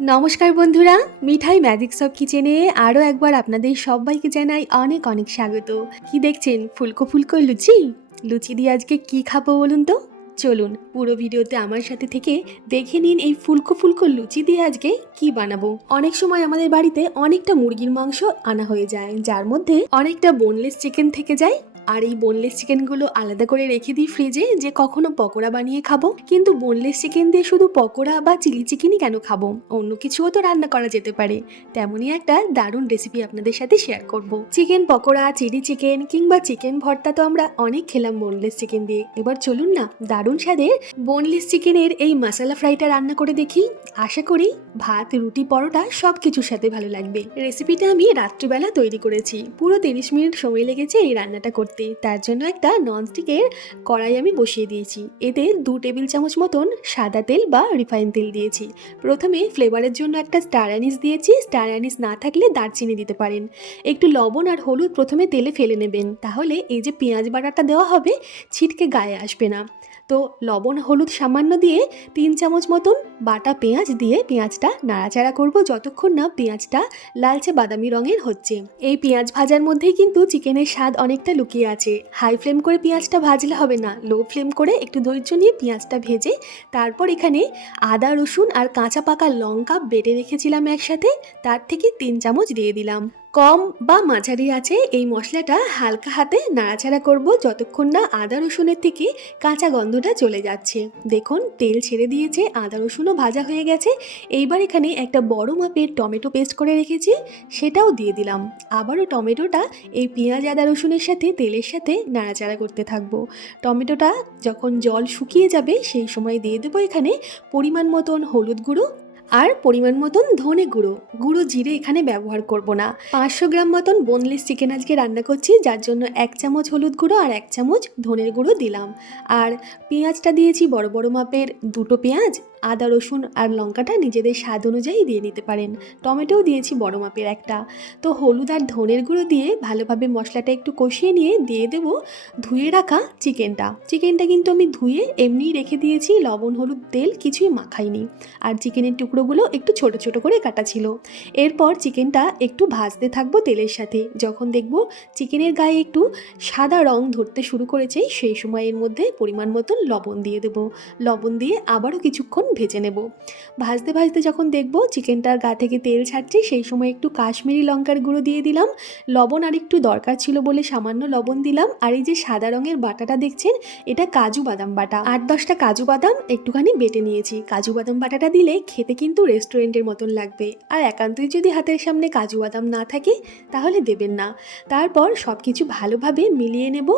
নমস্কার বন্ধুরা, মিঠাই ম্যাজিক সব কিচেনে আরও একবার আপনাদের সবাইকে জানাই অনেক অনেক স্বাগত। কি দেখছেন, ফুলকো ফুলকো লুচি? লুচি দিয়ে আজকে কি খাব বলুন তো? চলুন, পুরো ভিডিওতে আমার সাথে থেকে দেখে নিন এই ফুলকো ফুলকো লুচি দিয়ে আজকে কি বানাবো। অনেক সময় আমাদের বাড়িতে অনেকটা মুরগির মাংস আনা হয়ে যায়, যার মধ্যে অনেকটা বোনলেস চিকেন থেকে যায় আর এই বোনলেস চিকেনগুলো আলাদা করে রেখে দিই ফ্রিজে যে কখনো পকোড়া বানিয়ে খাব। কিন্তু বোনলেস চিকেন দিয়ে শুধু পকোড়া বা চিলি চিকেনই কেন খাব? অন্য কিছুও তো রান্না করা যেতে পারে। তেমনই একটা দারুণ রেসিপি আপনাদের সাথে শেয়ার করব। চিকেন পকোড়া চিলি চিকেন কিংবা চিকেন ভর্তা তো আমরা অনেক খেলাম বোনলেস চিকেন দিয়ে। এবার চলুন না, দারুণ স্বাদের বোনলেস চিকেনের এই মশলা ফ্রাইটা রান্না করে দেখি। আশা করি ভাত, রুটি, পরোটা সব কিছুর সাথে ভালো লাগবে। রেসিপিটা আমি রাত্রিবেলা তৈরি করেছি। পুরো তিরিশ মিনিট সময় লেগেছে এই রান্নাটা করতে। তার জন্য একটা ননস্টিকের কড়াই আমি বসিয়ে দিয়েছি। এতে দু টেবিল চামচ মতন সাদা তেল বা রিফাইন তেল দিয়েছি। প্রথমে ফ্লেভারের জন্য একটা স্টার অ্যানিস দিয়েছি। স্টার অ্যানিস না থাকলে দারচিনি দিতে পারেন। একটু লবণ আর হলুদ প্রথমে তেলে ফেলে নেবেন। তাহলে এই যে পেঁয়াজ বাটাটা দেওয়া হবে, ছিটকে গায়ে আসবে না। তো লবণ, হলুদ সামান্য দিয়ে তিন চামচ মতন বাটা পেঁয়াজ দিয়ে পেঁয়াজটা নাড়াচাড়া করব যতক্ষণ না পেঁয়াজটা লালচে বাদামি রঙের হচ্ছে। এই পেঁয়াজ ভাজার মধ্যেই কিন্তু চিকেনের স্বাদ অনেকটা লুকিয়ে আছে হাই ফ্লেম করে পেঁয়াজটা ভাজলে হবে না। লো ফ্লেম করে একটু ধৈর্য নিয়ে পেঁয়াজটা ভেজে তারপর এখানে আদা, রসুন আর কাঁচা পাকা লঙ্কা বেটে রেখেছিলাম একসাথে। তার থেকে তিন চামচ দিয়ে দিলাম। কম বা মাঝারি আছে, এই মশলাটা হালকা হাতে নাড়াচাড়া করব যতক্ষণ না আদা রসুনের থেকে কাঁচা গন্ধটা চলে যাচ্ছে। দেখুন, তেল ছেড়ে দিয়েছে, আদা রসুনও ভাজা হয়ে গেছে। এইবার এখানে একটা বড় মাপের টমেটো পেস্ট করে রেখেছি, সেটাও দিয়ে দিলাম। আবারও টমেটোটা এই পেঁয়াজ, আদা রসুনের সাথে, তেলের সাথে নাড়াচাড়া করতে থাকব। টমেটোটা যখন জল শুকিয়ে যাবে, সেই সময় দিয়ে দেবো এখানে পরিমাণ মতন হলুদ গুঁড়ো আর পরিমাণ মতন ধনে গুঁড়ো। গুঁড়ো জিরে এখানে ব্যবহার করব না। পাঁচশো গ্রাম মতন বোনলেস চিকেন আজকে রান্না করছি, যার জন্য এক চামচ হলুদ গুঁড়ো আর এক চামচ ধনের গুঁড়ো দিলাম। আর পেঁয়াজটা দিয়েছি বড় বড় মাপের দুটো পেঁয়াজ, আদা, রসুন আর লঙ্কাটা নিজেদের স্বাদ অনুযায়ী দিয়ে নিতে পারেন। টমেটোও দিয়েছি বড় মাপের একটা। তো হলুদ আর ধনের গুঁড়ো দিয়ে ভালোভাবে মশলাটা একটু কষিয়ে নিয়ে দিয়ে দেবো ধুয়ে রাখা চিকেনটা। চিকেনটা কিন্তু আমি ধুয়ে এমনিই রেখে দিয়েছি, লবণ, হলুদ, তেল কিছুই মাখাইনি। আর চিকেনের টুকরোগুলো একটু ছোট ছোট করে কাটা ছিল। এরপর চিকেনটা একটু ভাজতে থাকব তেলের সাথে। যখন দেখব চিকেনের গায়ে একটু সাদা রং ধরতে শুরু করেছে, সেই সময়ের মধ্যে পরিমাণ মতন লবণ দিয়ে দেবো। লবণ দিয়ে আবারও কিছুক্ষণ ভেজে নেব। ভাজতে ভাজতে যখন দেখব চিকেনটার গা থেকে তেল ছাড়ছে, সেই সময় একটু কাশ্মীরি লঙ্কার গুঁড়ো দিয়ে দিলাম। লবণ আর একটু দরকার ছিল বলে সামান্য লবণ দিলাম। আর এই যে সাদা রঙের বাটাটা দেখছেন, এটা কাজু বাদাম বাটা। আট দশটা কাজু বাদাম একটুখানি বেটে নিয়েছি। কাজু বাদাম বাটাটা দিলে খেতে কিন্তু রেস্টুরেন্টের মতন লাগবে। আর একান্তই যদি হাতের সামনে কাজু বাদাম না থাকে, তাহলে দেবেন না। তারপর সব কিছু ভালোভাবে মিলিয়ে নেব।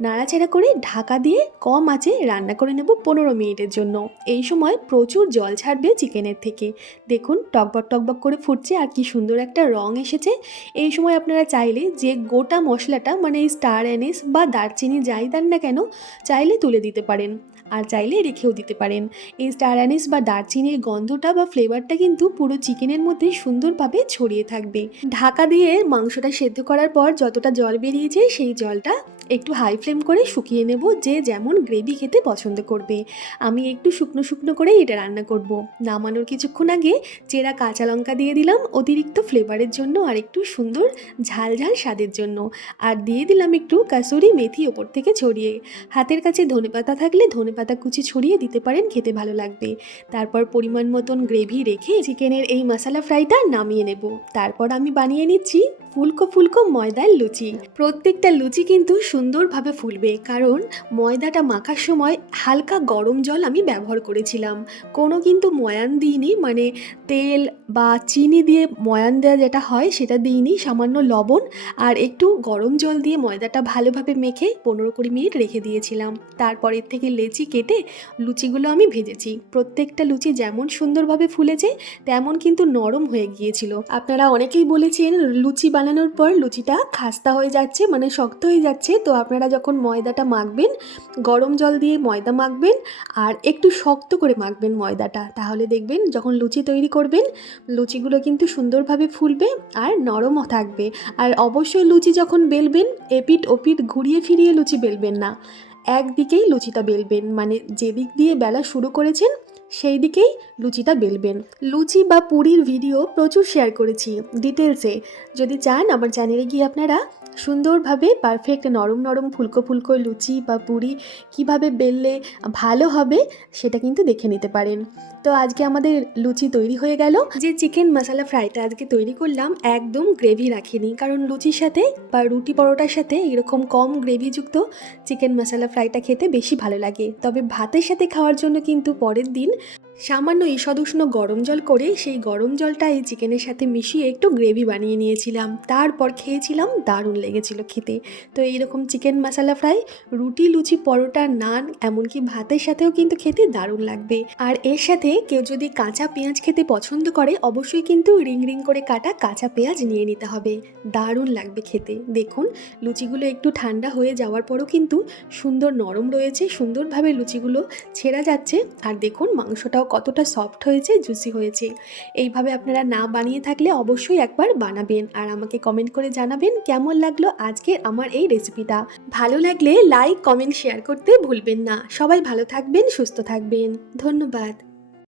নাড়াচাড়া করে ঢাকা দিয়ে কম আঁচে রান্না করে নেব পনেরো মিনিটের জন্য। এই সময় প্রচুর জল ছাড়বে চিকেনের থেকে। দেখুন, টকবক টকবক করে ফুটছে আর কি সুন্দর একটা রং এসেছে। এই সময় আপনারা চাইলে যে গোটা মশলাটা মানে এই স্টার অ্যানিস বা দারচিনি যাই দেন না কেন, চাইলে তুলে দিতে পারেন। আর চাইলে রেখেও দিতে পারেন। এই স্টার অ্যানিস বা দারচিনির গন্ধটা বা ফ্লেভারটা কিন্তু পুরো চিকেনের মধ্যে সুন্দরভাবে ছড়িয়ে থাকবে। ঢাকা দিয়ে মাংসটা সেদ্ধ করার পর যতটা জল বেরিয়েছে, সেই জলটা একটু হাই ফ্লেম করে শুকিয়ে নেব যে যেমন গ্রেভি খেতে পছন্দ করবে। আমি একটু শুকনো শুকনো করে এটা রান্না করব। নামানোর কিছুক্ষণ আগে চেরা কাঁচা লঙ্কা দিয়ে দিলাম অতিরিক্ত ফ্লেভারের জন্য আর একটু সুন্দর ঝাল ঝাল স্বাদের জন্য। আর দিয়ে দিলাম একটু কাসুরি মেথি ওপর থেকে ছড়িয়ে। হাতের কাছে ধনেপাতা থাকলে ধনেপাতা কুচি ছড়িয়ে দিতে পারেন, খেতে ভালো লাগবে। তারপর পরিমাণ মতন গ্রেভি রেখে চিকেনের এই মশলা ফ্রাইটা নামিয়ে নেব। তারপর আমি বানিয়ে নিচ্ছি ফুলকো ফুলকো ময়দার লুচি। প্রত্যেকটা লুচি কিন্তু সুন্দরভাবে ফুলবে, কারণ ময়দাটা মাখার সময় হালকা গরম জল আমি ব্যবহার করেছিলাম। কোনো কিন্তু ময়ান দিইনি মানে তেল বা চিনি দিয়ে ময়ান দেওয়া যেটা হয় সেটা দিইনি, সামান্য লবণ আর একটু গরম জল দিয়ে ময়দাটা ভালোভাবে মেখে পনেরো কুড়ি মিনিট রেখে দিয়েছিলাম। তারপরের থেকে লেচি কেটে লুচিগুলো আমি ভেজেছি। প্রত্যেকটা লুচি যেমন সুন্দরভাবে ফুলেছে, তেমন কিন্তু নরম হয়ে গিয়েছিল। আপনারা অনেকেই বলেছেন, লুচি বানানোর পর লুচিটা খাস্তা হয়ে যাচ্ছে মানে শক্ত হয়ে যাচ্ছে। তো আপনারা যখন ময়দাটা মাখবেন, গরম জল দিয়ে ময়দা মাখবেন আর একটু শক্ত করে মাখবেন ময়দাটা। তাহলে দেখবেন যখন লুচি তৈরি করবেন, লুচিগুলো কিন্তু সুন্দরভাবে ফুলবে আর নরমও থাকবে। আর অবশ্যই লুচি যখন বেলবেন এপিট ওপিট ঘুরিয়ে ফিরিয়ে লুচি বেলবেন না। একদিকেই লুচিটা বেলবেন মানে যেদিক দিয়ে বেলা শুরু করেছেন সেই দিকেই লুচিটা বেলবেন। লুচি বা পুরির ভিডিও প্রচুর শেয়ার করেছি ডিটেলসে যদি চান আমার চ্যানেলে গিয়ে আপনারা সুন্দরভাবে পারফেক্ট নরম নরম ফুলকো ফুলকো লুচি বা পুরি কীভাবে বেললে ভালো হবে সেটা কিন্তু দেখে নিতে পারেন। তো আজকে আমাদের লুচি তৈরি হয়ে গেল। যে চিকেন মশলা ফ্রাইটা আজকে তৈরি করলাম একদম গ্রেভি রাখিনি। কারণ লুচির সাথে বা রুটি পরোটার সাথে এরকম কম গ্রেভিযুক্ত চিকেন মশলা ফ্রাইটা খেতে বেশি ভালো লাগে। তবে ভাতের সাথে খাওয়ার জন্য কিন্তু পরের দিন সামান্য ঈষদ উষ্ণ গরম জল করে সেই গরম জলটা এই চিকেনের সাথে মিশিয়ে একটু গ্রেভি বানিয়ে নিয়েছিলাম। তারপর খেয়েছিলাম, দারুণ লেগেছিল খেতে। তো এইরকম চিকেন মশলা ফ্রাই, রুটি, লুচি, পরোটা, নান, এমনকি ভাতের সাথেও কিন্তু খেতে দারুণ লাগবে। আর এর সাথে কেউ যদি কাঁচা পেঁয়াজ খেতে পছন্দ করে, অবশ্যই কিন্তু রিং রিং করে কাটা কাঁচা পেঁয়াজ নিয়ে নিতে হবে। দারুণ লাগবে খেতে। দেখুন, লুচিগুলো একটু ঠান্ডা হয়ে যাওয়ার পরও কিন্তু সুন্দর নরম রয়েছে, সুন্দরভাবে লুচিগুলো ছেঁড়া যাচ্ছে। আর দেখুন মাংসটাও কতটা সফট হয়েছে জুসি হয়েছে। এইভাবে আপনারা না বানিয়ে থাকলে অবশ্যই একবার বানাবেন। আর আমাকে কমেন্ট করে জানাবেন কেমন লাগল আজকে আমার এই রেসিপিটা ভালো লাগলে লাইক কমেন্ট শেয়ার করতে ভুলবেন না। সবাই ভালো থাকবেন, সুস্থ থাকবেন। ধন্যবাদ।